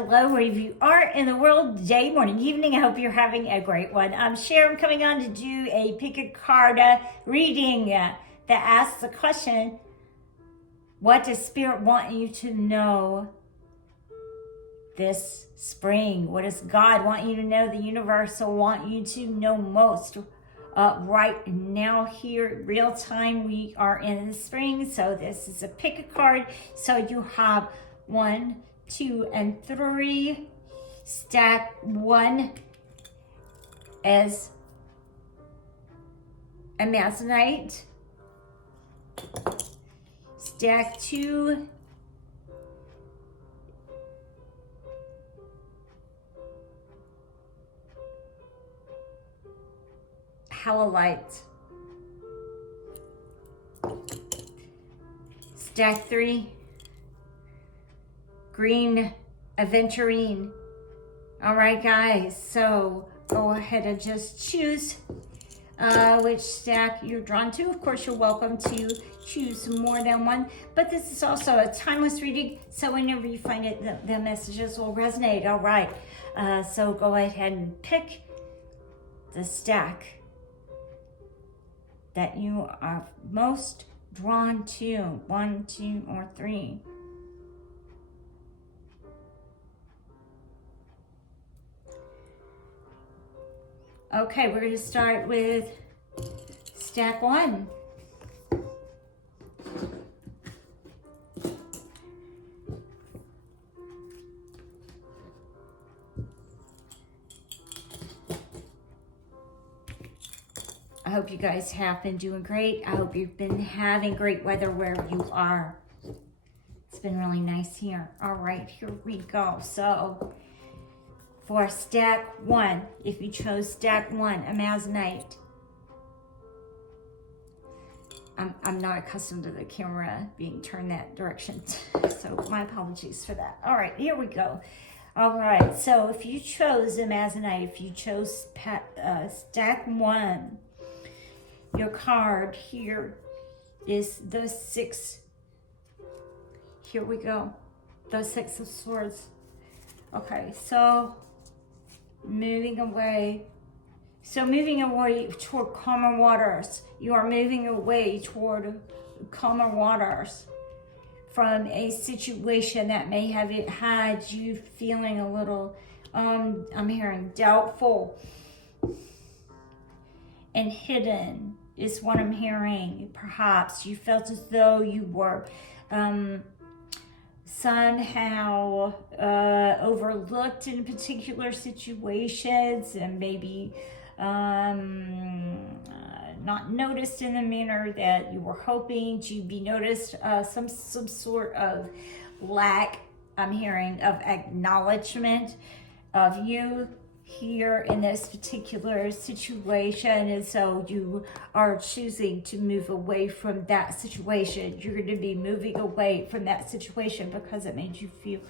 Hello, wherever you are in the world, day, morning, evening. I hope you're having a great one. I'm Sher. I'm coming on to do a pick a card reading that asks the question, what does Spirit want you to know this spring? What does God want you to know? The universe will want you to know most. Right now, here, real time, we are in the spring. So this is a pick a card. So you have 1, 2, and 3. Stack 1 as Amazonite. Stack 2 Howlite. Stack 3 Green Aventurine. All right, guys, so go ahead and just choose which stack you're drawn to. Of course, you're welcome to choose more than one, but this is also a timeless reading, so whenever you find it, the messages will resonate. All right, so go ahead and pick the stack that you are most drawn to, 1, 2, or 3. Okay, we're going to start with stack 1. I hope you guys have been doing great. I hope you've been having great weather wherever you are. It's been really nice here. All right, here we go. So for stack 1, if you chose stack 1, Amazonite. I'm not accustomed to the camera being turned that direction, so my apologies for that. All right, here we go. All right, so if you chose Amazonite, if you chose stack 1, your card here is the 6. Here we go, the 6 of Swords. Okay, so moving away. So moving away toward calmer waters. You are moving away toward calmer waters from a situation that may have had you feeling a little, I'm hearing doubtful and hidden is what I'm hearing. Perhaps you felt as though you were somehow overlooked in particular situations and maybe not noticed in the manner that you were hoping to be noticed. Some sort of lack, I'm hearing, of acknowledgement of you here in this particular situation, and so you are choosing to move away from that situation. You're going to be moving away from that situation because it made you feel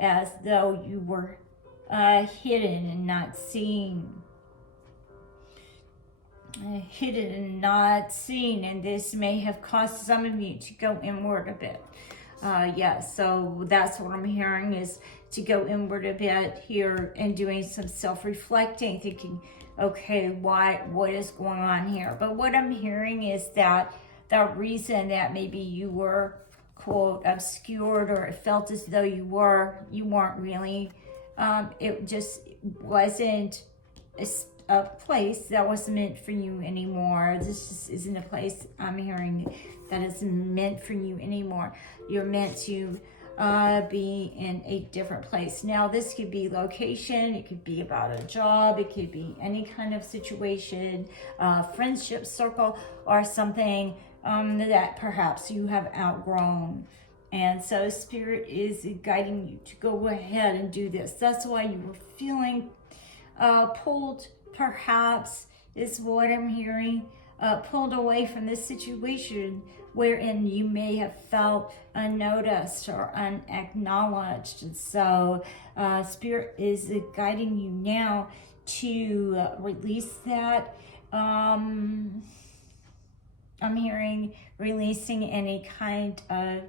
as though you were hidden and not seen. And this may have caused some of you to go inward a bit. So that's what I'm hearing, is to go inward a bit here and doing some self-reflecting, thinking, okay, what is going on here? But what I'm hearing is that the reason that maybe you were, quote, obscured, or it felt as though you weren't really, it just wasn't a place that was meant for you anymore. This just isn't a place, I'm hearing, that is meant for you anymore. You're meant to be in a different place. Now, this could be location, it could be about a job, it could be any kind of situation, friendship circle, or something that perhaps you have outgrown. And so Spirit is guiding you to go ahead and do this. That's why you were feeling pulled, perhaps, is what I'm hearing, pulled away from this situation wherein you may have felt unnoticed or unacknowledged. And so Spirit is guiding you now to release that. I'm hearing releasing any kind of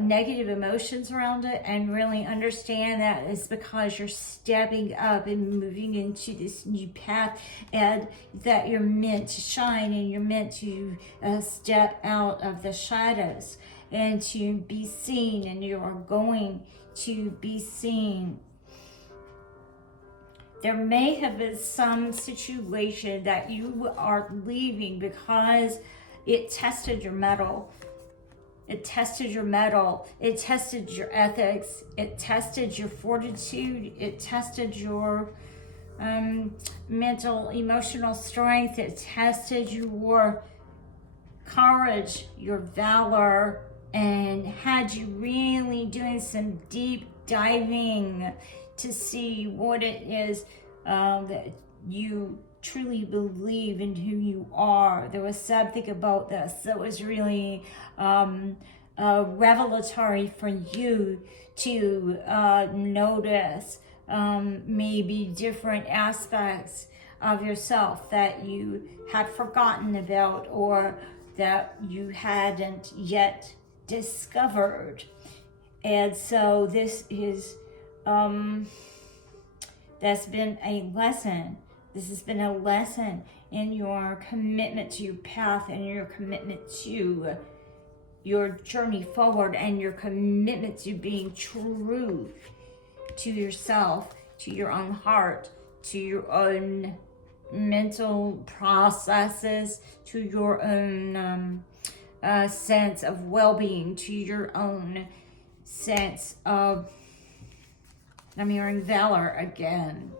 negative emotions around it, and really understand that it's because you're stepping up and moving into this new path, and that you're meant to shine, and you're meant to step out of the shadows and to be seen, and you are going to be seen. There may have been some situation that you are leaving because it tested your mettle. It tested your mettle. It tested your ethics. It tested your fortitude. It tested your mental, emotional strength. It tested your courage, your valor, and had you really doing some deep diving to see what it is that you truly believe in who you are. There was something about this that was really revelatory for you to notice maybe different aspects of yourself that you had forgotten about, or that you hadn't yet discovered. And so this is that's been a lesson. This has been a lesson in your commitment to your path, and your commitment to your journey forward, and your commitment to being true to yourself, to your own heart, to your own mental processes, to your own sense of well-being, to your own sense of, I'm hearing valor again.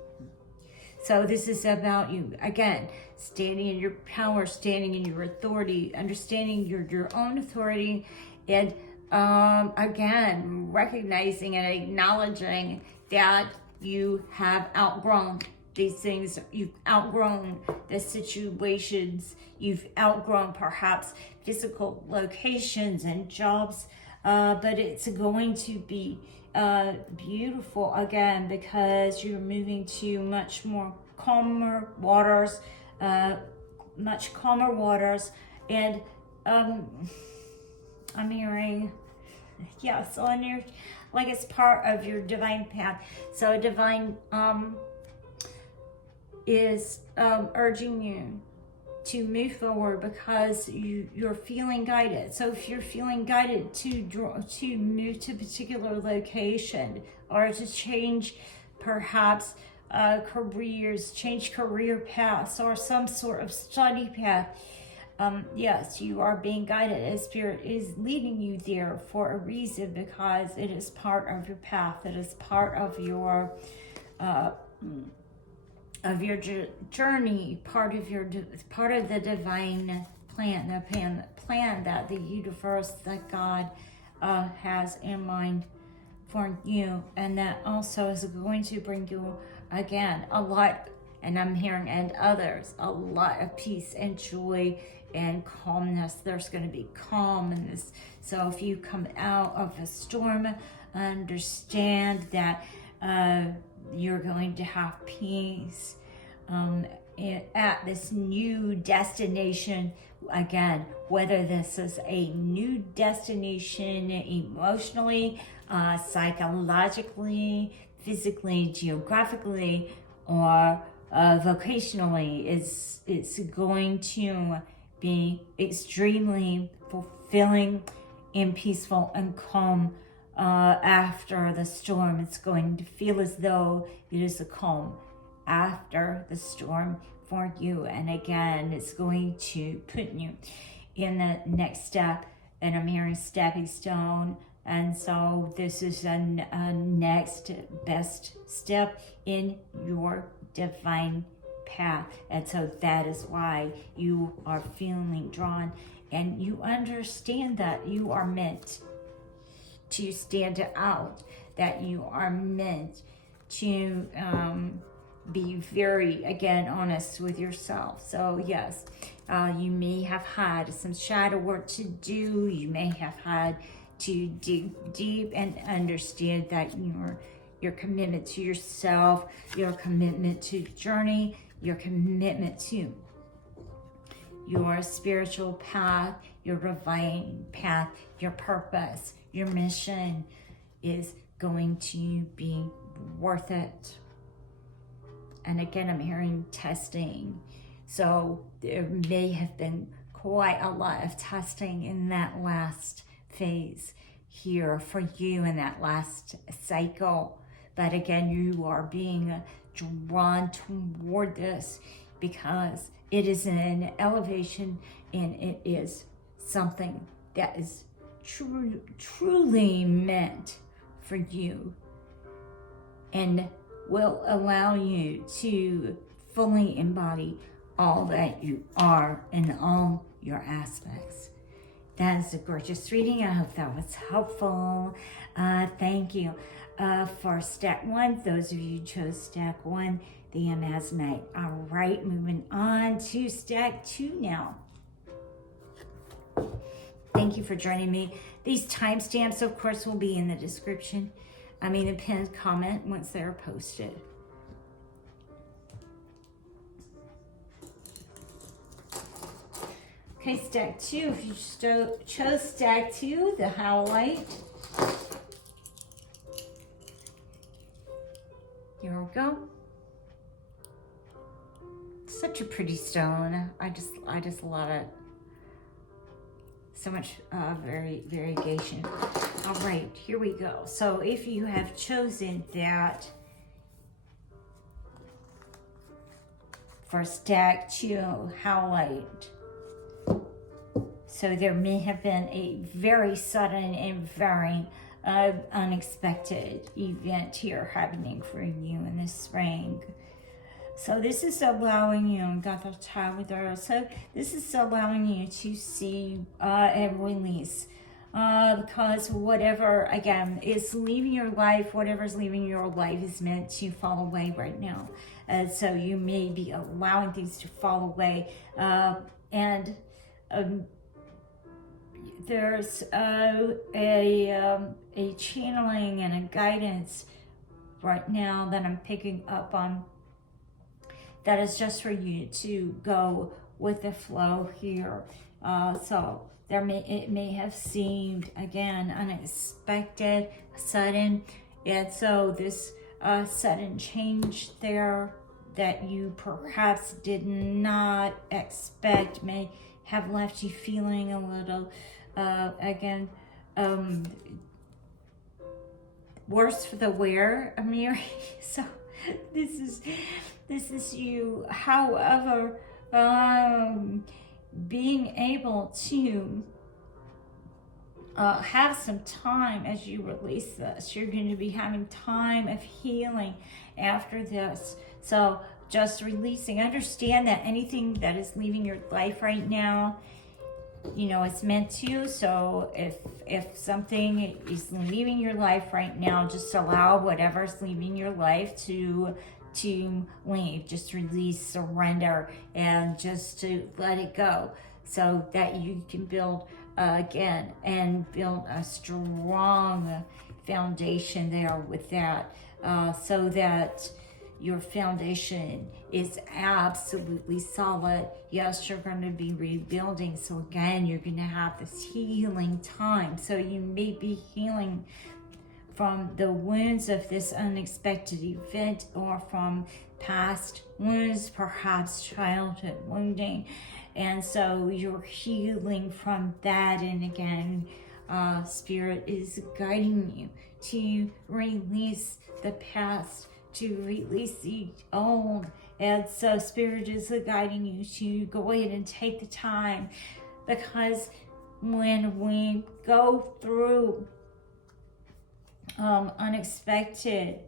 So this is about you, again, standing in your power, standing in your authority, understanding your own authority, and again, recognizing and acknowledging that you have outgrown these things. You've outgrown the situations. You've outgrown perhaps physical locations and jobs, but it's going to be beautiful again, because you're moving to much more calmer waters, and I'm hearing, yeah, so on your, like it's part of your divine path. So divine is urging you to move forward because you're feeling guided. So if you're feeling guided to move to a particular location, or to change perhaps careers, change career paths, or some sort of study path, yes, you are being guided, and Spirit is leading you there for a reason, because it is part of your path. It is part of your journey, part of the divine plan, the plan that the universe, that God has in mind for you, and that also is going to bring you again a lot, and I'm hearing, and others, a lot of peace and joy and calmness. There's going to be calm in this. So if you come out of a storm, understand that you're going to have peace at this new destination. Again, whether this is a new destination emotionally, psychologically, physically, geographically, or vocationally, it's going to be extremely fulfilling and peaceful and calm. After the storm, it's going to feel as though it is a calm after the storm for you. And again, it's going to put you in the next step, and I'm hearing stepping stone. And so this is a next best step in your divine path. And so that is why you are feeling drawn, and you understand that you are meant to stand out, that you are meant to be very, again, honest with yourself. So yes, you may have had some shadow work to do. You may have had to dig deep and understand that your commitment to yourself, your commitment to journey, your commitment to your spiritual path, your divine path, your purpose, your mission is going to be worth it. And again, I'm hearing testing. So there may have been quite a lot of testing in that last phase here for you in that last cycle. But again, you are being drawn toward this because it is an elevation and it is something that is truly meant for you and will allow you to fully embody all that you are in all your aspects. That is a gorgeous reading. I hope that was helpful. Thank you. For stack 1, those of you who chose stack 1, the Amazonite. All right, moving on to stack 2 now. Thank you for joining me. These timestamps, of course, will be in the description. The pinned comment once they're posted. Okay, stack 2. If you chose stack 2, the Howlite. Here we go. Such a pretty stone. I just love it. So much variegation. All right, here we go. So if you have chosen that for stack 2 Howlite, so there may have been a very sudden and very unexpected event here happening for you in the spring. So this is allowing you, got the child with her, so this is allowing you to see and release. Because whatever, again, is leaving your life, whatever's leaving your life is meant to fall away right now. So you may be allowing things to fall away. There's a channeling and a guidance right now that I'm picking up on that is just for you to go with the flow here. So it may have seemed, again, unexpected, sudden, and so this sudden change there that you perhaps did not expect may have left you feeling a little, worse for the wearer, Amiri. So this is you. However, being able to have some time as you release this. You're going to be having time of healing after this. So just releasing. Understand that anything that is leaving your life right now, it's meant to. So if something is leaving your life right now, just allow whatever's leaving your life to leave. Just release, surrender, and just to let it go so that you can build again and build a strong foundation there with that, so that your foundation is absolutely solid. Yes, you're going to be rebuilding. So again, you're going to have this healing time. So you may be healing from the wounds of this unexpected event or from past wounds, perhaps childhood wounding. And so you're healing from that. And again, Spirit is guiding you to release the past, to release the old. And so Spirit is guiding you to go ahead and take the time, because when we go through unexpected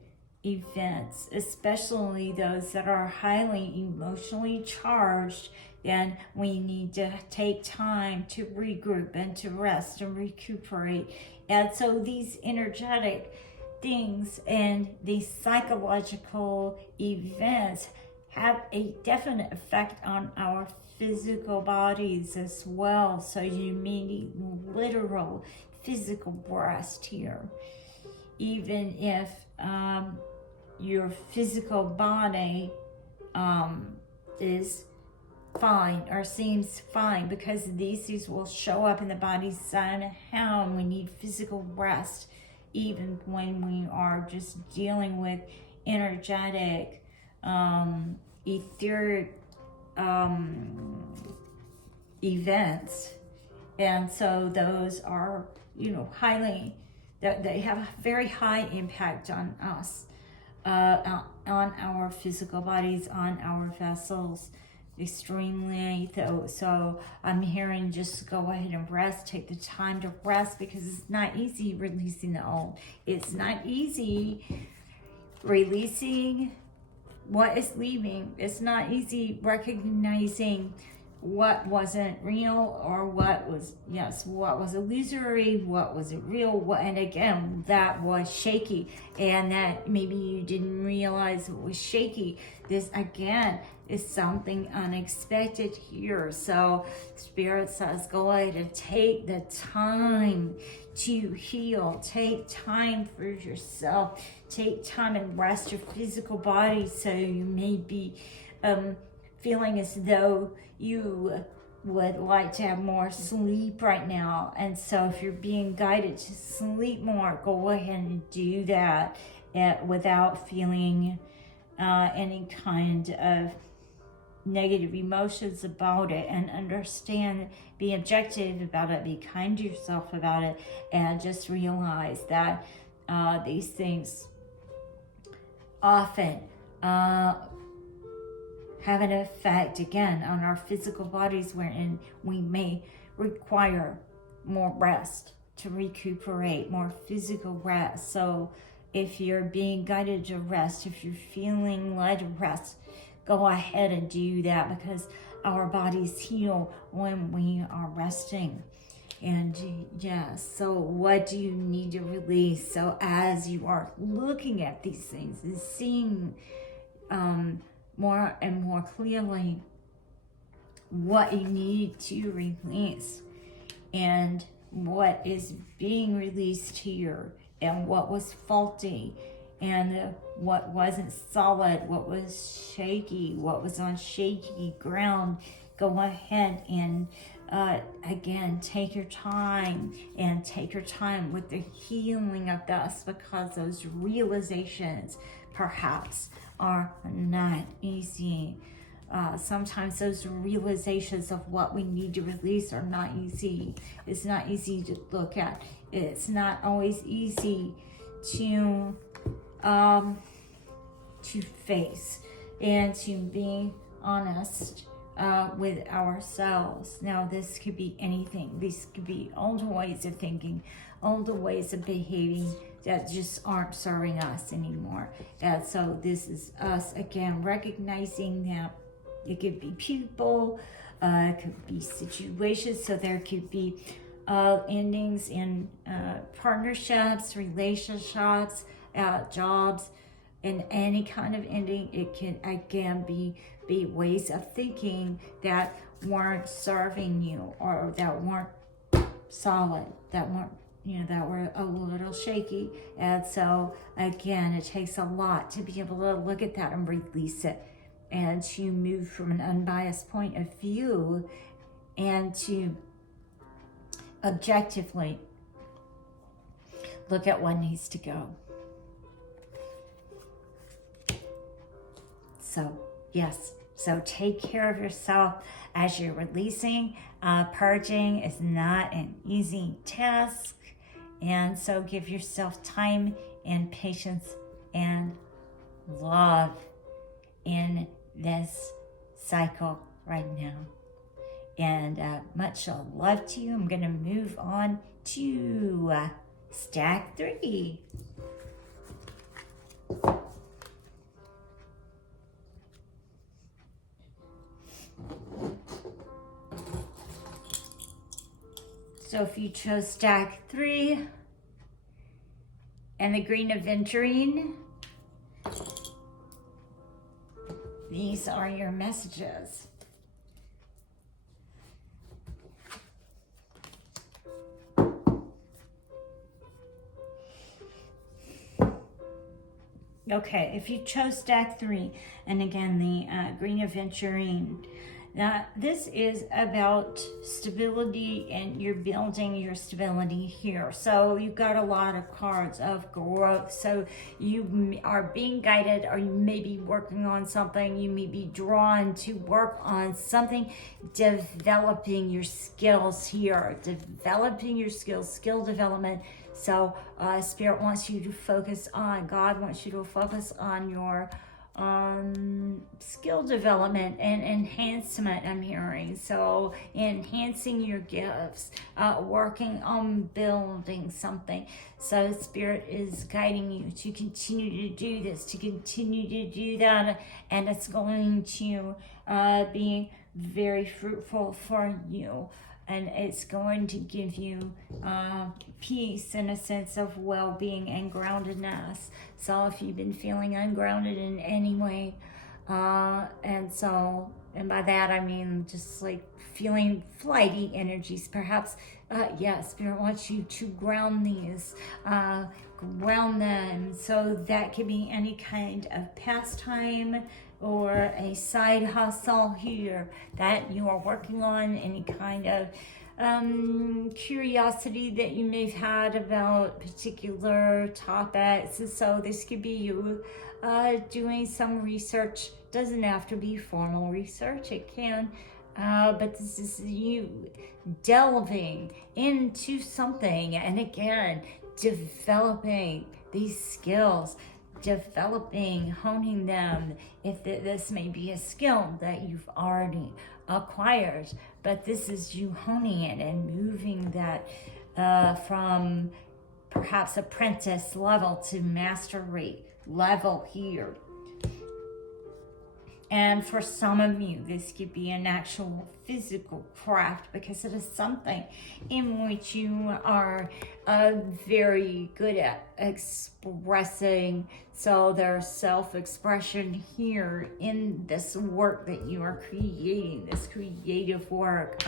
events, especially those that are highly emotionally charged, then we need to take time to regroup and to rest and recuperate. And so these energetic things and these psychological events have a definite effect on our physical bodies as well. So you may need literal physical rest here. Even if your physical body is fine or seems fine, because these things will show up in the body somehow, and we need physical rest even when we are just dealing with energetic, etheric events. And so those are, highly, that they have a very high impact on us, on our physical bodies, on our vessels, extremely. So I'm hearing just go ahead and rest, take the time to rest, because it's not easy releasing the old. It's not easy releasing what is leaving. It's not easy recognizing what wasn't real, or what was illusory, what was it real, and again, that was shaky, and that maybe you didn't realize it was shaky. This again is something unexpected here. So Spirit says, go ahead and take the time to heal, take time for yourself, take time and rest your physical body. So you may be feeling as though you would like to have more sleep right now. And so if you're being guided to sleep more, go ahead and do that without feeling any kind of negative emotions about it, and understand, be objective about it, be kind to yourself about it, and just realize that these things often have an effect again on our physical bodies, wherein we may require more rest to recuperate, more physical rest. So if you're being guided to rest, if you're feeling led to rest, go ahead and do that, because our bodies heal when we are resting. And yes, so what do you need to release? So as you are looking at these things and seeing more and more clearly what you need to release, and what is being released here, and what was faulty, and what wasn't solid, what was shaky, what was on shaky ground, go ahead and again, take your time with the healing of this, because those realizations perhaps are not easy. Sometimes those realizations of what we need to release are not easy. It's not easy to look at. It's not always easy to face, and to be honest with ourselves. Now, this could be anything. These could be old ways of thinking, old ways of behaving that just aren't serving us anymore. And so this is us again recognizing that it could be people, it could be situations. So there could be endings in partnerships, relationships, jobs, and any kind of ending. It can again be ways of thinking that weren't serving you, or that weren't solid, that weren't, that were a little shaky. And so again, it takes a lot to be able to look at that and release it, and to move from an unbiased point of view, and to objectively look at what needs to go. So yes, so take care of yourself as you're releasing. Purging is not an easy task, and so give yourself time and patience and love in this cycle right now. And much love to you. I'm going to move on to stack 3. So if you chose stack 3 and the green aventurine, these are your messages. Okay, if you chose stack 3, and again the green aventurine, This is about stability, and you're building your stability here. So you've got a lot of cards of growth. So you are being guided, or you may be working on something. You may be drawn to work on something, developing your skills here, developing your skills, skill development. So Spirit wants you to focus on, God wants you to focus on your skill development and enhancement, I'm hearing. So enhancing your gifts, working on building something. So Spirit is guiding you to continue to do this, to continue to do that, and it's going to be very fruitful for you. And it's going to give you peace and a sense of well-being and groundedness. So if you've been feeling ungrounded in any way, and by that I mean just like feeling flighty energies, perhaps, Spirit wants you to ground these, ground them. So that could be any kind of pastime or a side hustle here that you are working on, any kind of curiosity that you may have had about particular topics. So this could be you doing some research. Doesn't have to be formal research, it can, but this is you delving into something, and again, developing these skills, developing, honing them. If this may be a skill that you've already acquired, but this is you honing it and moving that from perhaps apprentice level to mastery level here. And for some of you, this could be an actual physical craft, because it is something in which you are very good at expressing. So there's self-expression here in this work that you are creating, this creative work,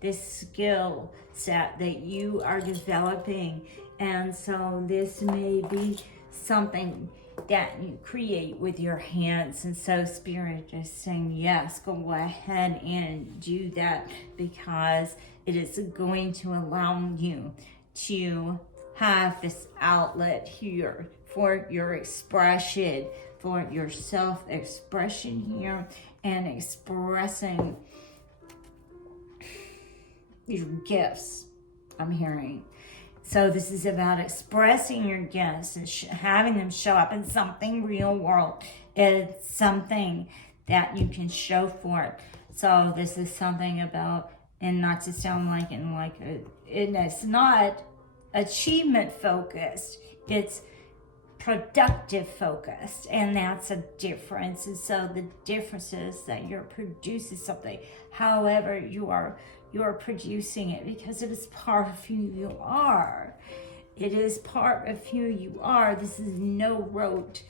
this skill set that you are developing. And so this may be something that you create with your hands. And so Spirit is saying, yes, go ahead and do that, because it is going to allow you to have this outlet here for your expression, for your self-expression here, and expressing your gifts, I'm hearing. So this is about expressing your gifts and having them show up in something real world. It's something that you can show for it. So this is something about, and not to sound like it's not achievement focused, it's productive focused, and that's a difference. And so the difference is that you're producing something, however you are producing it, because it is part of who you are. It is part of who you are. This is no rote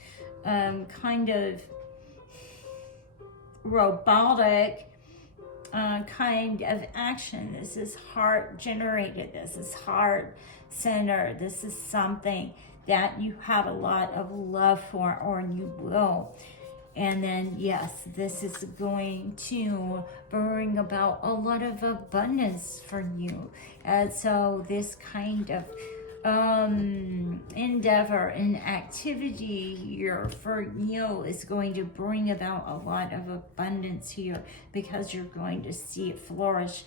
kind of robotic kind of action. This is heart generated. This is heart centered. This is something that you have a lot of love for, or you will. And then, yes, this is going to bring about a lot of abundance for you. And so this kind of endeavor and activity here for you is going to bring about a lot of abundance here, because you're going to see it flourish,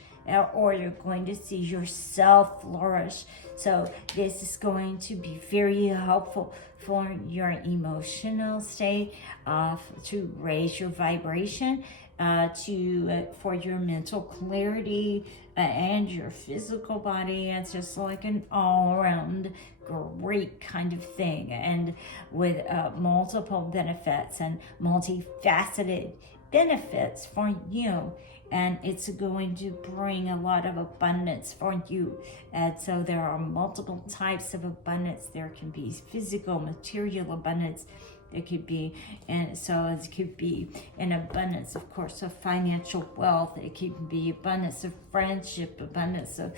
or you're going to see yourself flourish. So this is going to be very helpful for your emotional state, to raise your vibration, for your mental clarity, and your physical body. It's just like an all-around great kind of thing, and with multiple benefits and multifaceted benefits for you. And it's going to bring a lot of abundance for you. And so there are multiple types of abundance. There can be physical, material abundance. There could be, and so it could be an abundance, of course, of financial wealth. It could be abundance of friendship, abundance of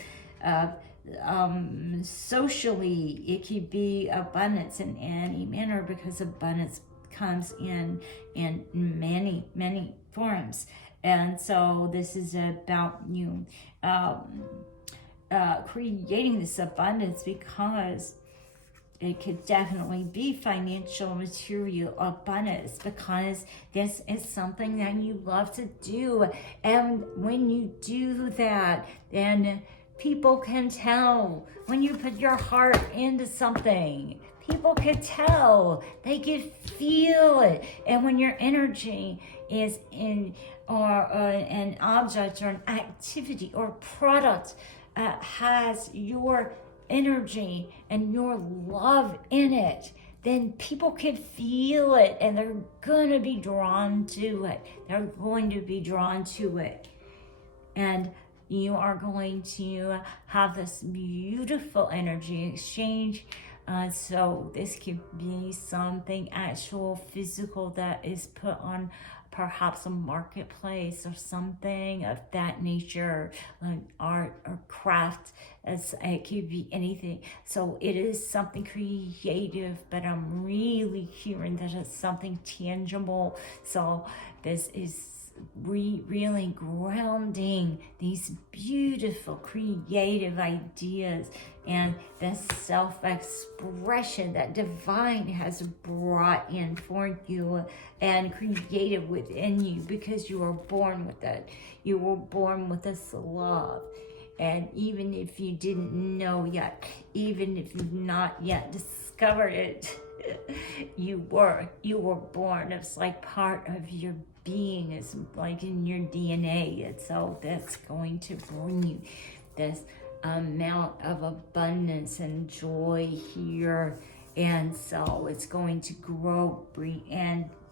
socially. It could be abundance in any manner, because abundance comes in many, many forms. And so this is about you creating this abundance, because it could definitely be financial, material abundance, because this is something that you love to do. And when you do that, then people can tell. When you put your heart into something, people can tell. They can feel it. And when your energy is in, or an object or an activity or product has your energy and your love in it, then people can feel it, and they're going to be drawn to it. They're going to be drawn to it. And you are going to have this beautiful energy exchange. So this could be something actual physical that is put on perhaps a marketplace or something of that nature, like art or craft. It could be anything. So it is something creative, but I'm really hearing that it's something tangible. So this is really grounding these beautiful creative ideas and the self-expression that divine has brought in for you and created within you, because you were born with it. You were born with this love. And even if you didn't know yet, even if you've not yet discovered it, you were born. It's like part of your being, is like in your DNA. And so that's going to bring you this amount of abundance and joy here. And so it's going to grow,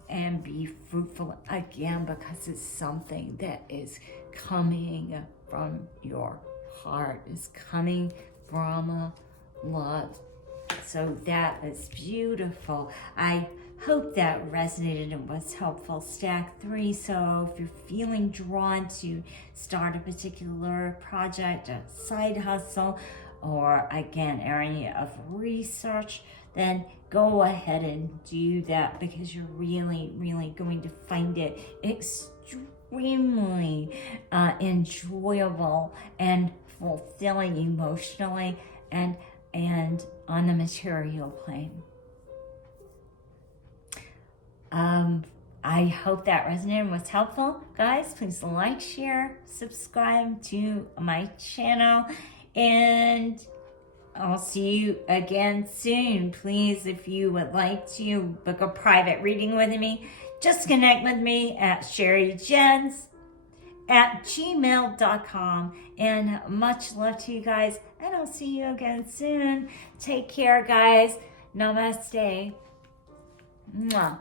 and be fruitful again, because it's something that is coming from your heart, is coming from love. So that is beautiful. I hope that resonated and was helpful. Stack 3. So if you're feeling drawn to start a particular project, a side hustle, or again, area of research, then go ahead and do that, because you're really going to find it extremely enjoyable and fulfilling emotionally and on the material plane. I hope that resonated and was helpful. Guys, please like, share, subscribe to my channel, and I'll see you again soon. Please, if you would like to book a private reading with me, just connect with me at Sherri Jens at gmail.com. And much love to you guys, and I'll see you again soon. Take care, guys. Namaste. Mwah.